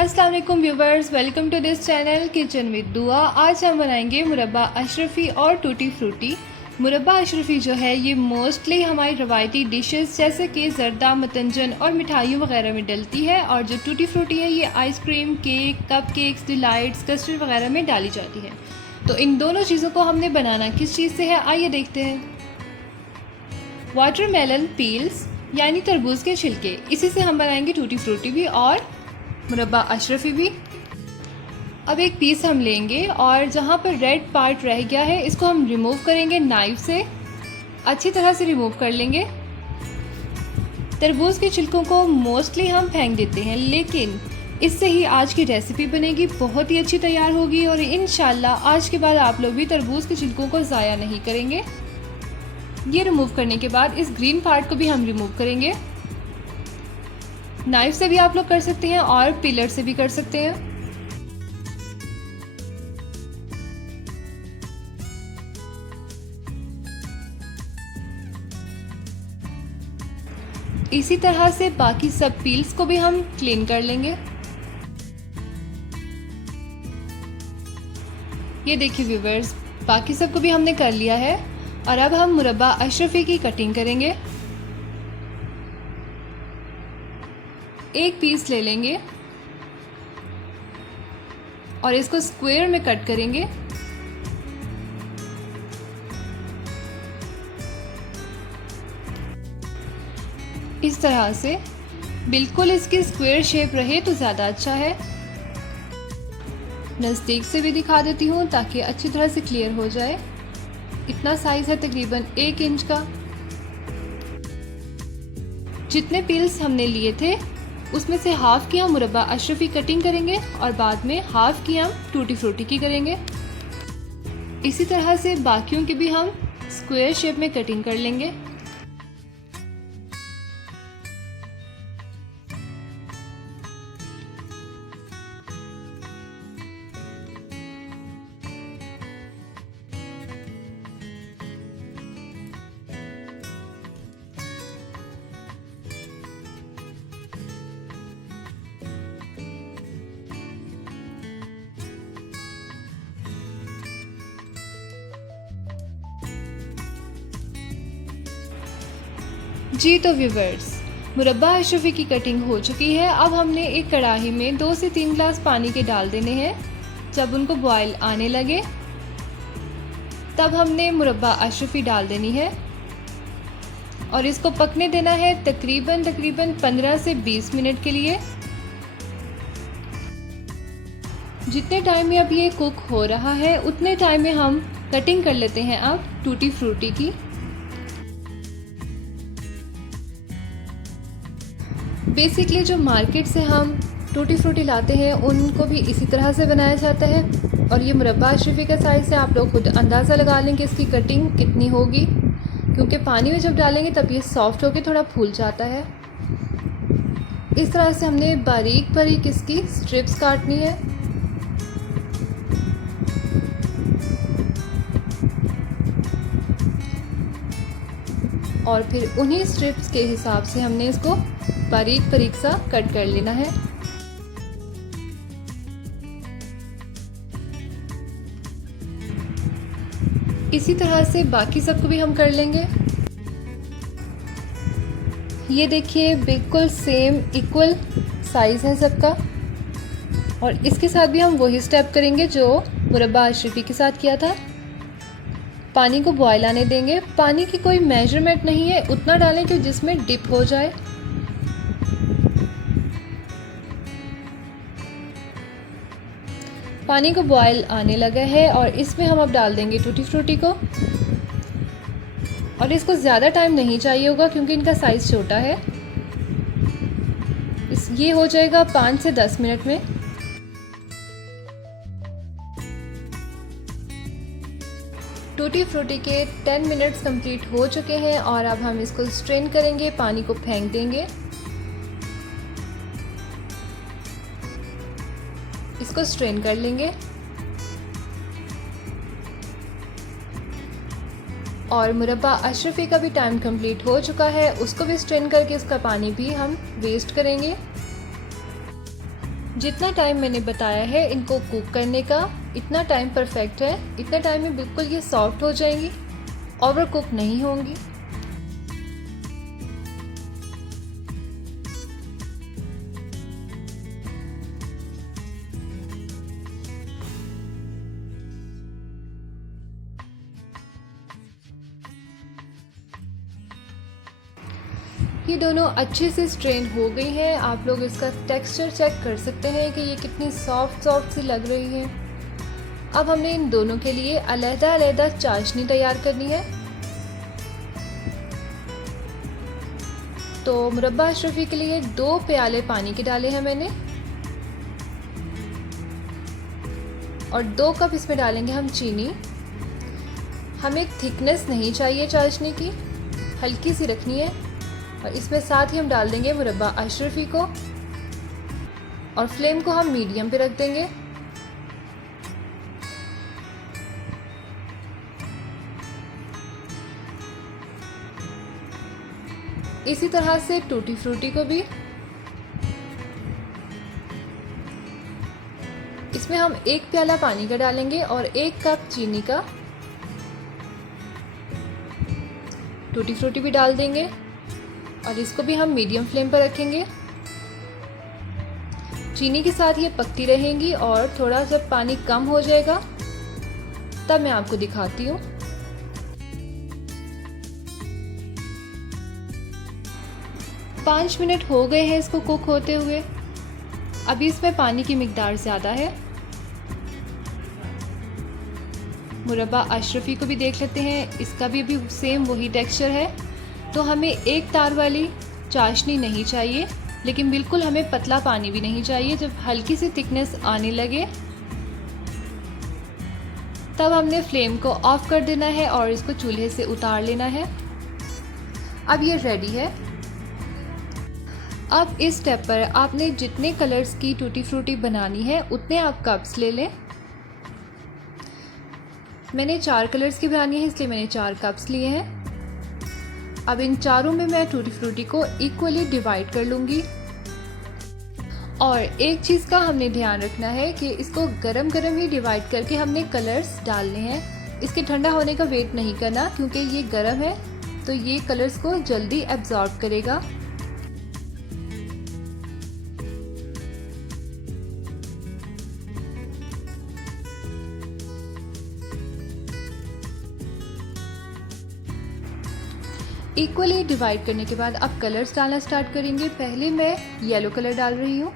अस्सलाम वालेकुम viewers, welcome to this channel kitchen with Dua. आज हम बनाएंगे मुरब्बा अशरफी और टूटी फ्रूटी। मुरब्बा अशरफी जो है ये मोस्टली हमारी रवायती डिशेस जैसे कि ज़र्दा, मतंजन और मिठाइयों वगैरह में डलती है, और जो टूटी फ्रूटी है ये ice cream, cake, cup cakes, delights, custard वगैरह में डाली जाती है। तो इन दोनों चीज़ों को हमने बनाना किस चीज़ से है, आइए देखते हैं। वाटरमेलन पील्स यानी तरबूज के छिलके, इसी से हम बनाएंगे टूटी फ्रूटी भी और मुरब्बा अशरफी भी। अब एक पीस हम लेंगे और जहाँ पर रेड पार्ट रह गया है इसको हम रिमूव करेंगे नाइफ से, अच्छी तरह से रिमूव कर लेंगे। तरबूज के छिलकों को मोस्टली हम फेंक देते हैं, लेकिन इससे ही आज की रेसिपी बनेगी, बहुत ही अच्छी तैयार होगी और इंशाल्लाह आज के बाद आप लोग भी तरबूज के छिलकों को ज़ाया नहीं करेंगे। ये रिमूव करने के बाद इस ग्रीन पार्ट को भी हम रिमूव करेंगे। नाइफ से भी आप लोग कर सकते हैं और पिलर से भी कर सकते हैं। इसी तरह से बाकी सब पील्स को भी हम क्लीन कर लेंगे। ये देखिए व्यूवर्स, बाकी सब को भी हमने कर लिया है और अब हम मुरब्बा अशरफी की कटिंग करेंगे। एक पीस ले लेंगे और इसको स्क्वायर में कट करेंगे। इस तरह से बिल्कुल इसकी स्क्वायर शेप रहे तो ज़्यादा अच्छा है। नज़दीक से भी दिखा देती हूँ ताकि अच्छी तरह से क्लियर हो जाए। इतना साइज़ है तकरीबन 1 इंच का। जितने पील्स हमने लिए थे उसमें से हाफ़ की हम मुरब्बा अशरफी कटिंग करेंगे और बाद में हाफ़ की हम टूटी फ्रूटी की करेंगे। इसी तरह से बाकियों की भी हम स्क्वायर शेप में कटिंग कर लेंगे। जी तो व्यूवर्स, मुरब्बा अशरफी की कटिंग हो चुकी है। अब हमने एक कढ़ाई में 2 से 3 ग्लास पानी के डाल देने हैं। जब उनको बॉयल आने लगे तब हमने मुरब्बा अशरफी डाल देनी है और इसको पकने देना है तकरीबन 15 से 20 मिनट के लिए। जितने टाइम में अब ये कुक हो रहा है उतने टाइम में हम कटिंग कर लेते हैं अब टूटी फ्रूटी की। बेसिकली जो मार्केट से हम टूटी फ्रूटी लाते हैं उनको भी इसी तरह से बनाया जाता है, और ये मुरब्बा अशरफी का साइज़ से आप लोग खुद अंदाज़ा लगा लें कि इसकी कटिंग कितनी होगी, क्योंकि पानी में जब डालेंगे तब ये सॉफ्ट होकर थोड़ा फूल जाता है। इस तरह से हमने बारीक बारीक इसकी स्ट्रिप्स काटनी है। और फिर उन्हीं स्ट्रिप्स के हिसाब से हमने इसको बारीक बारीक सा कट कर लेना है। इसी तरह से बाकी सबको भी हम कर लेंगे। ये देखिए बिल्कुल सेम इक्वल साइज़ है सबका, और इसके साथ भी हम वही स्टेप करेंगे जो मुरब्बा अशरफी के साथ किया था। पानी को बॉयल आने देंगे। पानी की कोई मेजरमेंट नहीं है, उतना डालें कि जिसमें डिप हो जाए। पानी को बॉयल आने लगा है और इसमें हम अब डाल देंगे टूटी फ्रूटी को, और इसको ज़्यादा टाइम नहीं चाहिए होगा क्योंकि इनका साइज़ छोटा है। ये हो जाएगा 5 से 10 मिनट में। टूटी फ्रूटी के 10 मिनट्स कंप्लीट हो चुके हैं और अब हम इसको स्ट्रेन करेंगे, पानी को फेंक देंगे। इसको स्ट्रेन कर लेंगे और मुरब्बा अशरफी का भी टाइम कंप्लीट हो चुका है, उसको भी स्ट्रेन करके इसका पानी भी हम वेस्ट करेंगे। जितना टाइम मैंने बताया है इनको कुक करने का, इतना टाइम परफेक्ट है। इतना टाइम में बिल्कुल ये सॉफ्ट हो जाएंगी, ओवर कुक नहीं होंगी। ये दोनों अच्छे से स्ट्रेन हो गई हैं। आप लोग इसका टेक्सचर चेक कर सकते हैं कि ये कितनी सॉफ्ट सी लग रही है। अब हमने इन दोनों के लिए अलग-अलग चाशनी तैयार करनी है। तो मुरब्बा अशरफी के लिए 2 प्याले पानी के डाले हैं मैंने, और 2 कप इसमें डालेंगे हम चीनी। हमें थिकनेस नहीं चाहिए चाशनी की, हल्की सी रखनी है। और इसमें साथ ही हम डाल देंगे मुरब्बा अशरफी को, और फ्लेम को हम मीडियम पे रख देंगे। इसी तरह से टूटी फ्रूटी को भी, इसमें हम 1 प्याला पानी का डालेंगे और 1 कप चीनी का। टूटी फ्रूटी भी डाल देंगे और इसको भी हम मीडियम फ्लेम पर रखेंगे। चीनी के साथ ये पकती रहेंगी और थोड़ा जब पानी कम हो जाएगा तब मैं आपको दिखाती हूँ। पाँच मिनट हो गए हैं इसको कुक होते हुए। अभी इसमें पानी की मिकदार ज़्यादा है। मुरब्बा अशरफी को भी देख लेते हैं, इसका भी अभी सेम वही टेक्सचर है। तो हमें एक तार वाली चाशनी नहीं चाहिए, लेकिन बिल्कुल हमें पतला पानी भी नहीं चाहिए। जब हल्की सी थिकनेस आने लगे तब हमने फ्लेम को ऑफ कर देना है और इसको चूल्हे से उतार लेना है। अब ये रेडी है। अब इस स्टेप पर आपने जितने कलर्स की टूटी फ्रूटी बनानी है उतने आप कप्स ले लें। मैंने 4 कलर्स की बनानी है, इसलिए मैंने 4 कप्स लिए हैं। अब इन चारों में मैं टूटी फ्रूटी को इक्वली डिवाइड कर लूँगी। और एक चीज़ का हमने ध्यान रखना है कि इसको गरम गरम ही डिवाइड करके हमने कलर्स डालने हैं। इसके ठंडा होने का वेट नहीं करना, क्योंकि ये गरम है तो ये कलर्स को जल्दी एब्जॉर्ब करेगा। इक्वली डिवाइड करने के बाद अब कलर्स डालना स्टार्ट करेंगे। पहले मैं येलो कलर डाल रही हूँ।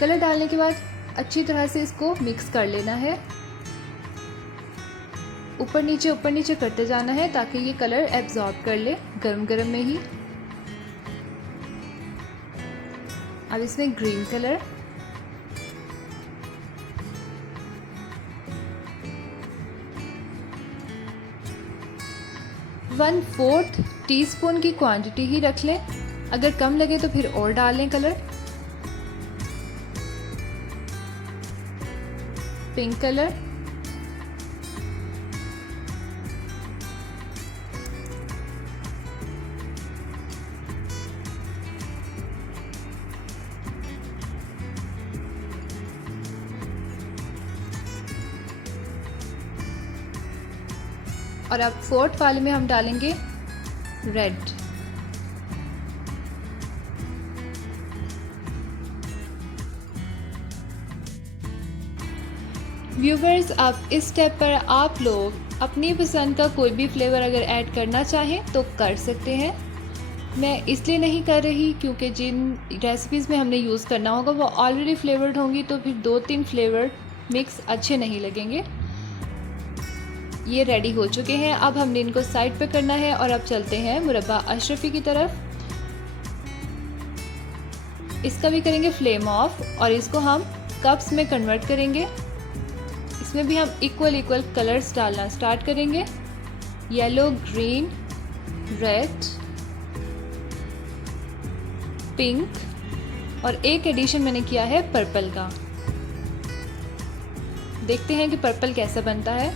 कलर डालने के बाद अच्छी तरह से इसको मिक्स कर लेना है। ऊपर नीचे करते जाना है ताकि ये कलर एब्जॉर्ब कर ले गरम गरम में ही। अब इसमें green colour, one fourth teaspoon की क्वांटिटी ही रख लें। अगर कम लगे तो फिर और डाल लें कलर। पिंक कलर, और अब फोर्थ वाले में हम डालेंगे रेड। व्यूवर्स, अब इस स्टेप पर आप लोग अपनी पसंद का कोई भी फ्लेवर अगर ऐड करना चाहें तो कर सकते हैं। मैं इसलिए नहीं कर रही क्योंकि जिन रेसिपीज़ में हमने यूज़ करना होगा वो ऑलरेडी फ्लेवर्ड होंगी, तो फिर 2-3 फ्लेवर मिक्स अच्छे नहीं लगेंगे। ये रेडी हो चुके हैं। अब हमने इनको साइड पे करना है और अब चलते हैं मुरब्बा अशरफी की तरफ। इसका भी करेंगे फ्लेम ऑफ और इसको हम कप्स में कन्वर्ट करेंगे। इसमें भी हम इक्वल कलर्स डालना स्टार्ट करेंगे। येलो, ग्रीन, रेड, पिंक और एक एडिशन मैंने किया है पर्पल का। देखते हैं कि पर्पल कैसा बनता है।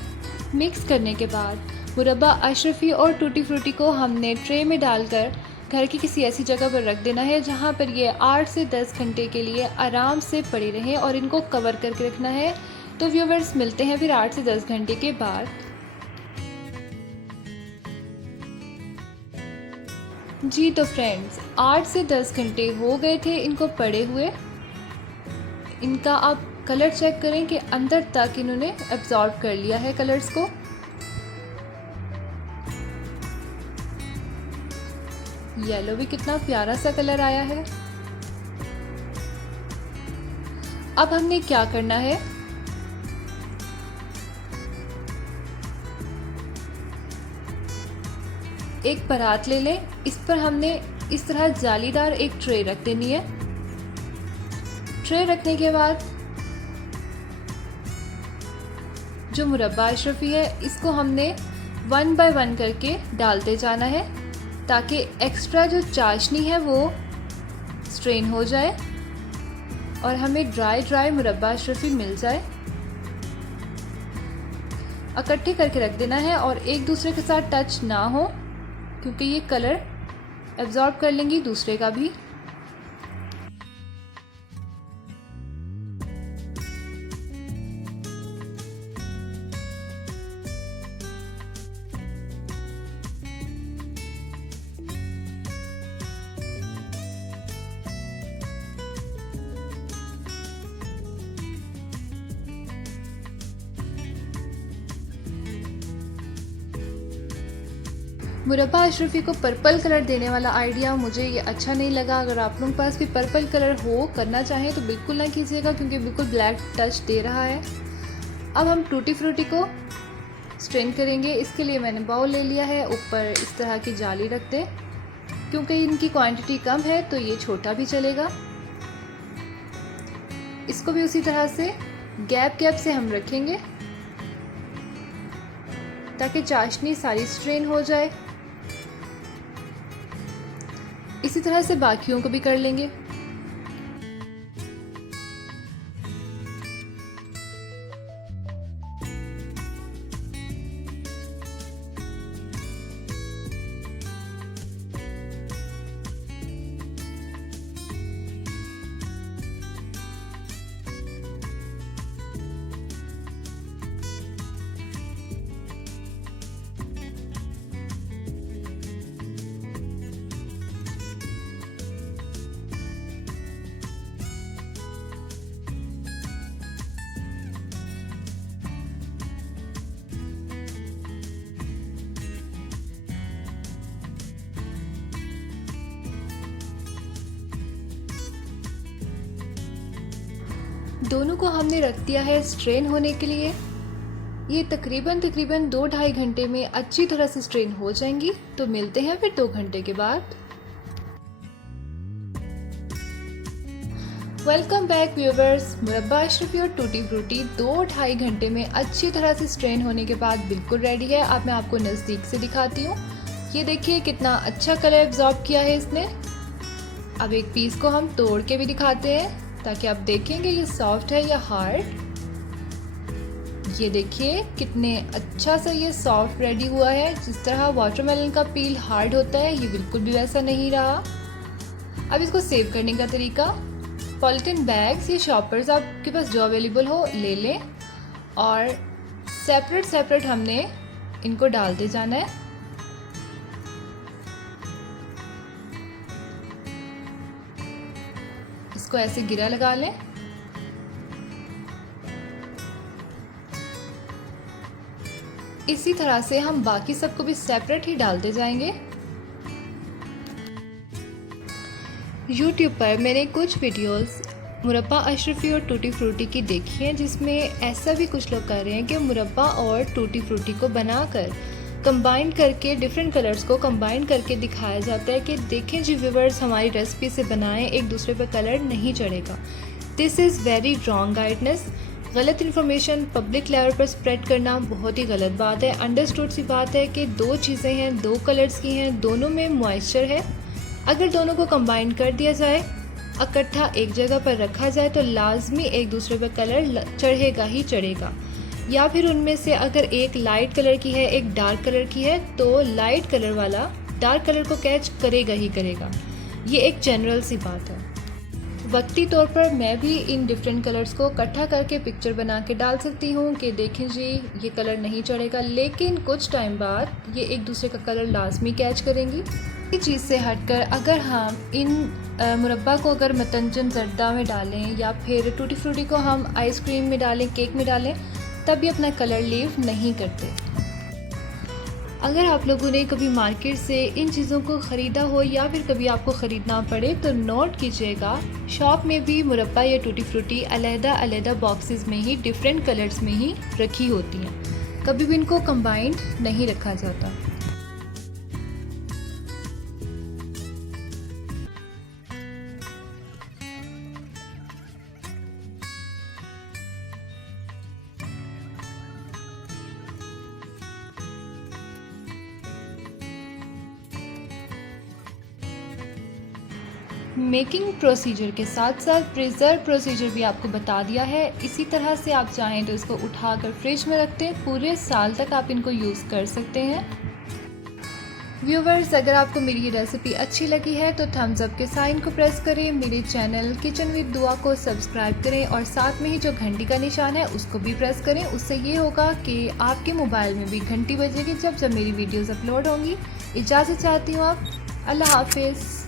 मिक्स करने के बाद मुरब्बा अशरफी और टूटी फ्रूटी को हमने ट्रे में डालकर घर की किसी ऐसी जगह पर रख देना है जहाँ पर ये 8 से 10 घंटे के लिए आराम से पड़े रहें और इनको कवर करके रखना है। तो व्यूवर्स मिलते हैं फिर 8 से 10 घंटे के बाद। जी तो फ्रेंड्स 8 से 10 घंटे हो गए थे इनको पड़े हुए। इनका आप कलर चेक करें कि अंदर तक इन्होंने एब्जॉर्ब कर लिया है कलर्स को। येलो भी कितना प्यारा सा कलर आया है। अब हमने क्या करना है, एक परात ले लें। इस पर हमने इस तरह जालीदार एक ट्रे रख देनी है। ट्रे रखने के बाद जो मुरब्बा अशरफी है इसको हमने 1 बाय 1 करके डालते जाना है ताकि एक्स्ट्रा जो चाशनी है वो स्ट्रेन हो जाए और हमें ड्राई मुरब्बा अशरफी मिल जाए। इकट्ठे करके रख देना है और एक दूसरे के साथ टच ना हो क्योंकि ये कलर एब्जॉर्ब कर लेंगी दूसरे का भी। मुरब्बा अशरफी को पर्पल कलर देने वाला आइडिया मुझे ये अच्छा नहीं लगा। अगर आप लोगों के पास भी पर्पल कलर हो करना चाहें तो बिल्कुल ना कीजिएगा क्योंकि बिल्कुल ब्लैक टच दे रहा है। अब हम टूटी फ्रूटी को स्ट्रेन करेंगे। इसके लिए मैंने बाउल ले लिया है, ऊपर इस तरह की जाली रख दें। क्योंकि इनकी क्वांटिटी कम है तो ये छोटा भी चलेगा। इसको भी उसी तरह से गैप से हम रखेंगे ताकि चाशनी सारी स्ट्रेन हो जाए। इसी तरह से बाकियों को भी कर लेंगे। दोनों को हमने रख दिया है स्ट्रेन होने के लिए। ये तकरीबन 2-2.5 घंटे में अच्छी तरह से स्ट्रेन हो जाएंगी। तो मिलते हैं फिर 2 घंटे के बाद। Welcome back viewers. मुरब्बा अशरफी और टूटी फ्रूटी 2-2.5 घंटे में अच्छी तरह से स्ट्रेन होने के बाद बिल्कुल रेडी है। अब मैं आपको नज़दीक से दिखाती हूँ। ये देखिए कितना अच्छा कलर एब्जॉर्ब किया है इसने। अब एक पीस को हम तोड़ के भी दिखाते हैं ताकि आप देखेंगे ये सॉफ्ट है या हार्ड। ये देखिए कितने अच्छा सा ये सॉफ्ट रेडी हुआ है। जिस तरह वाटरमेलन का पील हार्ड होता है ये बिल्कुल भी वैसा नहीं रहा। अब इसको सेव करने का तरीका, पॉलिथीन बैग्स या शॉपर्स आपके पास जो अवेलेबल हो ले लें और सेपरेट हमने इनको डालते जाना है। इसको ऐसे गिरा लगा लें। इसी तरह से हम बाकी सबको भी सेपरेट ही डालते जाएंगे। YouTube पर मैंने कुछ वीडियोस मुरब्बा अशरफी और टूटी फ्रूटी की देखी हैं जिसमें ऐसा भी कुछ लोग कर रहे हैं कि मुरब्बा और टूटी फ्रूटी को बनाकर कंबाइन करके डिफरेंट कलर्स को कंबाइन करके दिखाया जाता है कि देखें जी व्यूअर्स हमारी रेसिपी से बनाएं, एक दूसरे पर कलर नहीं चढ़ेगा। This is very wrong guidance. गलत इन्फॉर्मेशन पब्लिक लेवल पर स्प्रेड करना बहुत ही गलत बात है। अंडरस्टूड सी बात है कि 2 चीज़ें हैं, 2 कलर्स की हैं, दोनों में मॉइस्चर है। अगर दोनों को कंबाइन कर दिया जाए, इकट्ठा एक जगह पर रखा जाए तो लाजमी एक दूसरे पर कलर चढ़ेगा ही चढ़ेगा। या फिर उनमें से अगर एक लाइट कलर की है एक डार्क कलर की है तो लाइट कलर वाला डार्क कलर को कैच करेगा ही करेगा। ये एक जनरल सी बात है। वक्ती तौर पर मैं भी इन डिफरेंट कलर्स को इकट्ठा करके पिक्चर बना के डाल सकती हूँ कि देखें जी ये कलर नहीं चढ़ेगा, लेकिन कुछ टाइम बाद ये एक दूसरे का कलर लाजमी कैच करेंगी। इस चीज़ से हटकर अगर हम इन मुरब्बा को अगर मतंजन जर्दा में डालें या फिर टूटी फ्रूटी को हम आइसक्रीम में डालें, केक में डालें, तब ये अपना कलर लीव नहीं करते। अगर आप लोगों ने कभी मार्केट से इन चीज़ों को ख़रीदा हो या फिर कभी आपको ख़रीदना पड़े तो नोट कीजिएगा, शॉप में भी मुरब्बा या टूटी फ्रूटी अलग-अलग बॉक्सेस में ही डिफरेंट कलर्स में ही रखी होती हैं, कभी भी इनको कंबाइंड नहीं रखा जाता। मेकिंग प्रोसीजर के साथ साथ प्रिज़र्व प्रोसीजर भी आपको बता दिया है। इसी तरह से आप चाहें तो इसको उठाकर फ्रिज में रखते हैं, पूरे साल तक आप इनको यूज़ कर सकते हैं। व्यूवर्स, अगर आपको मेरी ये रेसिपी अच्छी लगी है तो थम्स अप के साइन को प्रेस करें, मेरे चैनल किचन विद दुआ को सब्सक्राइब करें और साथ में ही जो घंटी का निशान है उसको भी प्रेस करें। उससे ये होगा कि आपके मोबाइल में भी घंटी बजेगी जब मेरी वीडियोज़ अपलोड होंगी। इजाज़त चाहती हूँ, आप अल्लाह हाफिज़।